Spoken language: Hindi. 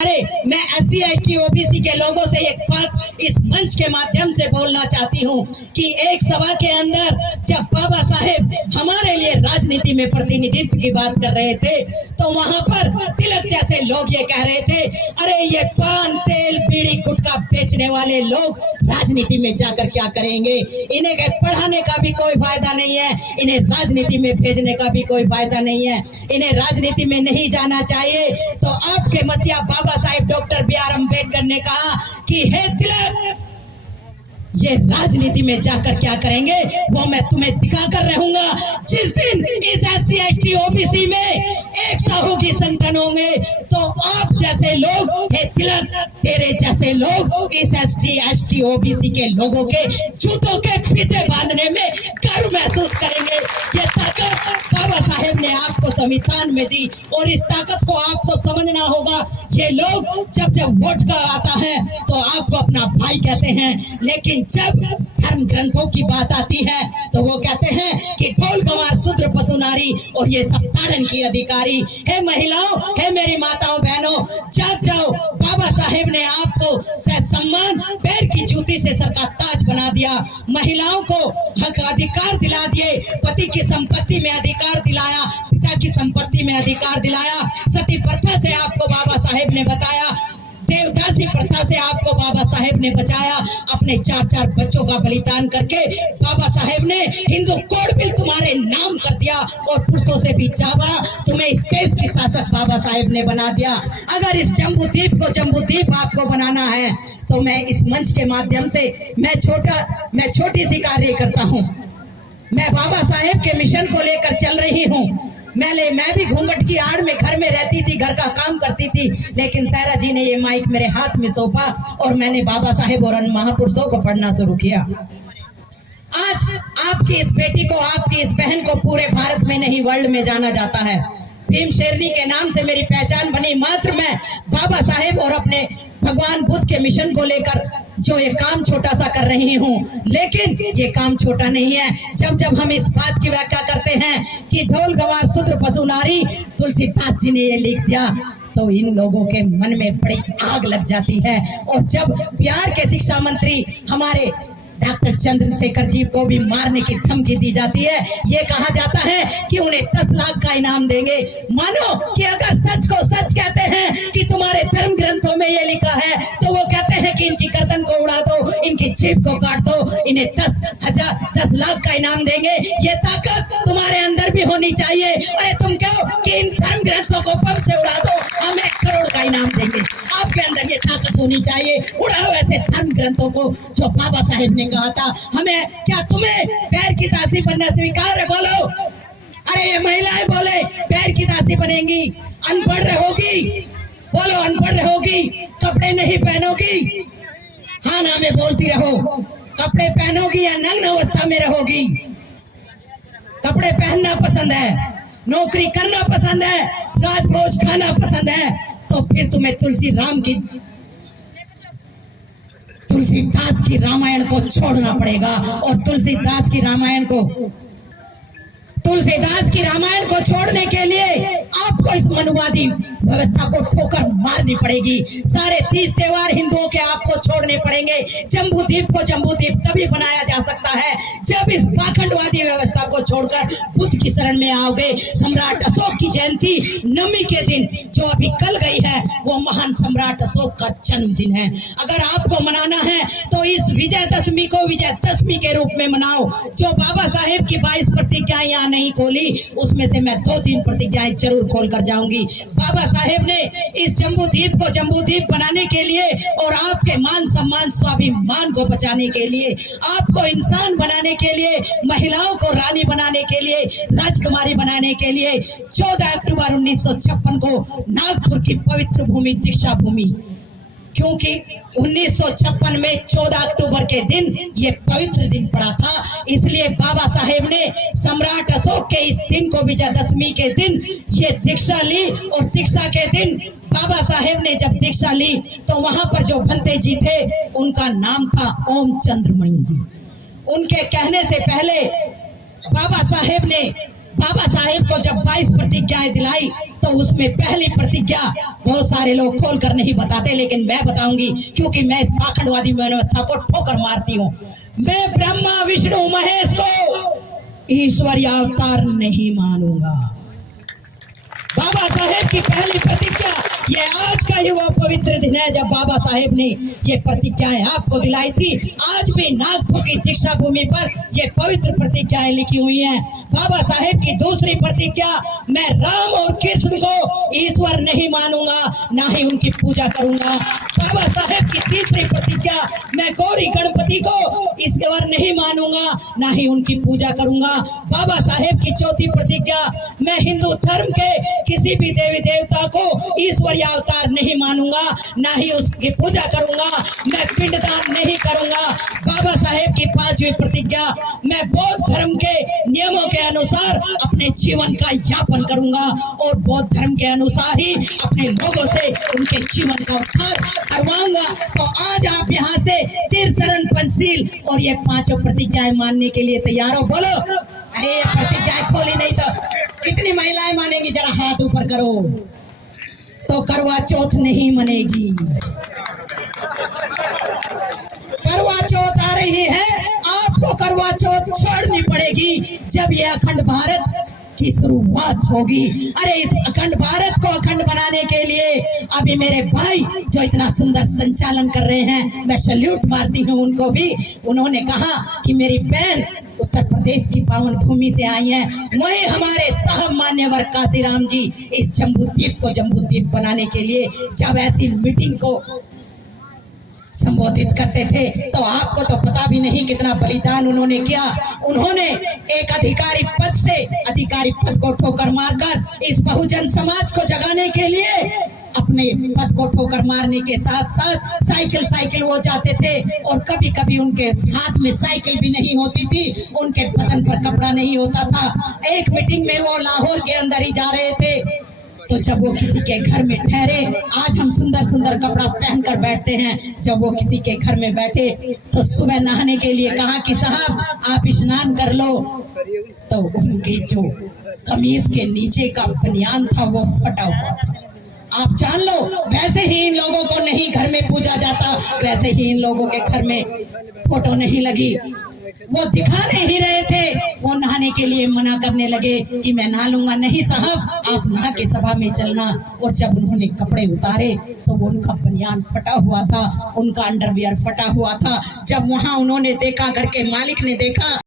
अरे मैं SC ST OBC के लोगों से एक बात इस मंच के माध्यम से बोलना चाहती हूँ कि एक सभा के अंदर जब बाबा साहेब हमारे लिए राजनीति में प्रतिनिधित्व की बात कर रहे थे तो वहां पर तिलक जैसे लोग ये कह रहे थे, अरे ये पान तेल बीड़ी गुटखा बेचने वाले लोग राजनीति में जाकर क्या करेंगे, इन्हें पढ़ाने का भी कोई फायदा नहीं है, इन्हें राजनीति में भेजने का भी कोई फायदा नहीं है, इन्हें राजनीति में नहीं जाना चाहिए। तो आपके मसीहा बाबा साहेब डॉक्टर BR अम्बेडकर ने कहा कि हे तिलक, ये राजनीति में जाकर क्या करेंगे वो मैं तुम्हें दिखा कर रहूंगा। जिस दिन इस SC ST OBC में एकता होगी, संगठन होंगे, तो आप जैसे लोग, हे तिलक, तेरे जैसे लोग इस SC ST OBC के लोगों के जूतों के फीते बांधने में गर्व महसूस करेंगे। ये ताकत बाबा साहेब ने आपको संविधान में दी और इस ताकत को आपको समझना होगा। ये लोग जब वोट का आता है तो आपको अपना भाई कहते हैं, लेकिन जब धर्म ग्रंथों की बात आती है तो वो कहते हैं कि ढोल गंवार शूद्र पशु नारी और ये सब ताड़न की अधिकारी। हे महिलाओं, हे मेरी माताओं बहनों, जाग जाओ। बाबा साहेब ने आपको सम्मान पैर की जूती से सर का ताज बना दिया, महिलाओं को हक अधिकार दिला दिए, पति की संपत्ति में अधिकार दिलाया, पिता की संपत्ति में अधिकार दिलाया, सती प्रथा से आपको बाबा साहेब ने बताया, देवदासी प्रथा से आपको बाबा साहेब ने बचाया। अपने 4-4 बच्चों का बलिदान करके बाबा साहेब ने हिंदू कोड बिल तुम्हारे नाम कर दिया और पुरुषों से भी चावा तुम्हें इस देश की शासक बाबा साहेब ने बना दिया। अगर इस जम्बूद्वीप को जम्बूद्वीप आपको बनाना है तो मैं इस मंच के माध्यम से मैं छोटी सी कार्य करता हूँ। मैं बाबा साहेब के मिशन को लेकर चल रही हूँ। मैं भी घूंघट की आड़ में घर में रहती थी, घर का काम करती थी, लेकिन सायरा जी ने ये माइक मेरे हाथ में सौंपा और मैंने बाबा साहेब और महापुरुषों को पढ़ना शुरू किया। आज आपकी इस बेटी को, आपकी इस बहन को पूरे भारत में नहीं वर्ल्ड में जाना जाता है। भीम शेरनी के नाम से मेरी पहचान बनी। मात्र मैं बाबा साहेब और अपने भगवान बुद्ध के मिशन को लेकर जो ये काम छोटा सा कर रही हूँ, लेकिन ये काम छोटा नहीं है। जब हम इस बात की व्याख्या करते हैं कि ढोल गंवार शूद्र पशु नारी, तुलसीदास जी ने ये लिख दिया तो इन लोगों के मन में बड़ी आग लग जाती है। और जब बिहार के शिक्षा मंत्री हमारे डॉक्टर चंद्रशेखर जी को भी मारने की धमकी दी जाती है, ये कहा जाता है कि उन्हें 10 लाख का इनाम देंगे। मानो कि अगर सच को सच कहते हैं कि तुम्हारे धर्म ग्रंथों में ये लिखा है तो वो कहते हैं कि इनकी गर्दन को उड़ा दो, इनकी जीभ को काट दो, इन्हें 10 लाख का इनाम देंगे। ये ताकत तुम्हारे अंदर भी होनी चाहिए। अरे तुम कहो कि इन धर्म ग्रंथों को बम से उड़ा दो, हम 1 करोड़ का इनाम देंगे। आपके अंदर ये ताकत होनी चाहिए। उड़ाओ ऐसे धर्म ग्रंथों को जो बाबा साहेब ने कहा था। हमें क्या, तुम्हें पैर की दासी बनना स्वीकार है? बोलो। अरे ये महिलाएं बोले पैर की दासी बनेंगी, अनपढ़ रहोगी, बोलो अनपढ़ रहोगी, कपड़े नहीं पहनोगी, हाँ ना में बोलती रहो, कपड़े पहनोगी या नग्न अवस्था में रहोगी? कपड़े पहनना पसंद है, नौकरी करना पसंद है, राजभोज खाना पसंद है, तो फिर तुम्हें तुलसीदास की रामायण को छोड़ना पड़ेगा। और तुलसीदास की रामायण को छोड़ने के लिए आपको इस मनुवादी व्यवस्था को ठोकर मारनी पड़ेगी। सारे 30 त्योहार हिंदुओं के आपको छोड़ने पड़ेंगे। जम्बूद्वीप को जम्बूद्वीप तभी बनाया जा सकता है जब इस पाखंडवादी व्यवस्था को छोड़कर बुद्ध की शरण में आओगे। सम्राट अशोक की जयंती नवमी के दिन जो अभी कल गई है वो महान सम्राट अशोक का जन्मदिन है। अगर आपको मनाना है तो इस विजयदशमी को विजयदशमी के रूप में मनाओ। जो बाबा साहेब की 22 प्रतिज्ञाएं यहाँ नहीं खोली, उसमें से मैं 2-3 प्रतिज्ञाएं जरूर खोल कर जाऊंगी। बाबा साहेब ने इस जम्बूद्वीप को जम्बूद्वीप बनाने के लिए और आपके मान सम्मान स्वाभिमान को बचाने के लिए, आपको इंसान बनाने के लिए, महिलाओं को रानी बनाने के लिए, राजकुमारी बनाने के लिए 14 अक्टूबर 1956 को नागपुर की पवित्र भूमि दीक्षा भूमि, क्योंकि 1956 में 14 अक्टूबर के दिन ये पवित्र दिन पड़ा था, इसलिए बाबा साहेब ने सम्राट अशोक के इस दिन को विजयदशमी के दिन ये दीक्षा ली। और दीक्षा के दिन बाबा साहेब ने जब दीक्षा ली तो वहां पर जो भंते जी थे उनका नाम था ओम चंद्रमणि जी। उनके कहने से पहले बाबा साहेब को जब 22 प्रतिज्ञाएं दिलाई तो उसमें पहली प्रतिज्ञा बहुत सारे लोग खोल कर नहीं बताते, लेकिन मैं बताऊंगी क्योंकि मैं इस पाखंडवादी व्यवस्था को ठोकर मारती हूँ। मैं ब्रह्मा विष्णु महेश को ईश्वरीय अवतार नहीं मानूंगा। बाबा साहेब की पहली प्रतिज्ञा, ये आज का ही वो पवित्र दिन है जब बाबा साहेब ने ये प्रतिज्ञाएं आपको दिलाई थी। आज भी नागपुर की दीक्षा भूमि पर ये पवित्र प्रतिज्ञाएं लिखी हुई हैं। बाबा साहेब की दूसरी प्रतिज्ञा, मैं राम और कृष्ण को ईश्वर नहीं मानूंगा, ना ही उनकी पूजा करूंगा। बाबा साहेब की तीसरी प्रतिज्ञा, मैं गौरी गणपति को ईश्वर नहीं मानूंगा, ना ही उनकी पूजा करूंगा। बाबा साहेब की चौथी प्रतिज्ञा, मैं हिंदू धर्म के किसी भी देवी देवता को ईश्वरीय अवतार नहीं मानूंगा, ना ही उसकी पूजा करूंगा। मैं पिंडदान नहीं करूंगा। बाबा साहेब की पांचवी प्रतिज्ञा, मैं बौद्ध धर्म के नियमों के अनुसार अपने जीवन का यापन करूंगा और बौद्ध धर्म के अनुसार ही अपने लोगों से उनके जीवन का उद्धार करवाऊंगा। तो आज आप यहाँ से त्रिशरण पंचशील और ये पांचों प्रतिज्ञाएं मानने के लिए तैयार हो? बोलो। अरे ये प्रतिज्ञाएं खोली नहीं तो कितनी महिलाएं मानेंगी? जरा हाथ ऊपर करो। तो करवा चौथ नहीं मनेगी। करवा चौथ आ रही है, आपको करवा चौथ छोड़नी पड़ेगी जब ये अखंड भारत की शुरुआत होगी। अरे इस अखंड भारत को अखंड बनाने के लिए अभी मेरे भाई जो इतना सुंदर संचालन कर रहे हैं, मैं सैल्यूट मारती हूँ उनको भी। उन्होंने कहा कि मेरी बहन उत्तर प्रदेश की पावन भूमि से आई हैं, वही हमारे साहब मान्यवर काशीराम जी इस जम्बूद्वीप को जम्बूद्वीप बनाने के लिए जब ऐसी मीटिंग को संबोधित करते थे तो आपको तो पता भी नहीं कितना बलिदान उन्होंने किया। उन्होंने एक अधिकारी पद से अधिकारी पद को ठोकर मारकर इस बहुजन समाज को जगाने के लिए अपने पद को ठोकर मारने के साथ साथ साइकिल वो जाते थे और कभी कभी उनके हाथ में साइकिल भी नहीं होती थी, उनके बदन पर कपड़ा नहीं होता था। एक मीटिंग में वो लाहौर के अंदर ही जा रहे थे, तो जब वो किसी के घर में ठहरे, आज हम सुंदर सुंदर कपड़ा पहनकर बैठते हैं, जब वो किसी के घर में बैठे तो सुबह नहाने के लिए कहा कि साहब आप स्नान कर लो, तो उनके जो कमीज के नीचे का बनियान था वो फटा हुआ था। आप जान लो, वैसे ही इन लोगों को नहीं घर में पूजा जाता, वैसे ही इन लोगों के घर में फोटो नहीं लगी। वो दिखा नहीं रहे थे, वो नहाने के लिए मना करने लगे कि मैं नहा लूंगा। नहीं साहब, आप नहा के सभा में चलना। और जब उन्होंने कपड़े उतारे तो वो उनका बनियान फटा हुआ था, उनका अंडरवियर फटा हुआ था। जब वहां उन्होंने देखा, घर के मालिक ने देखा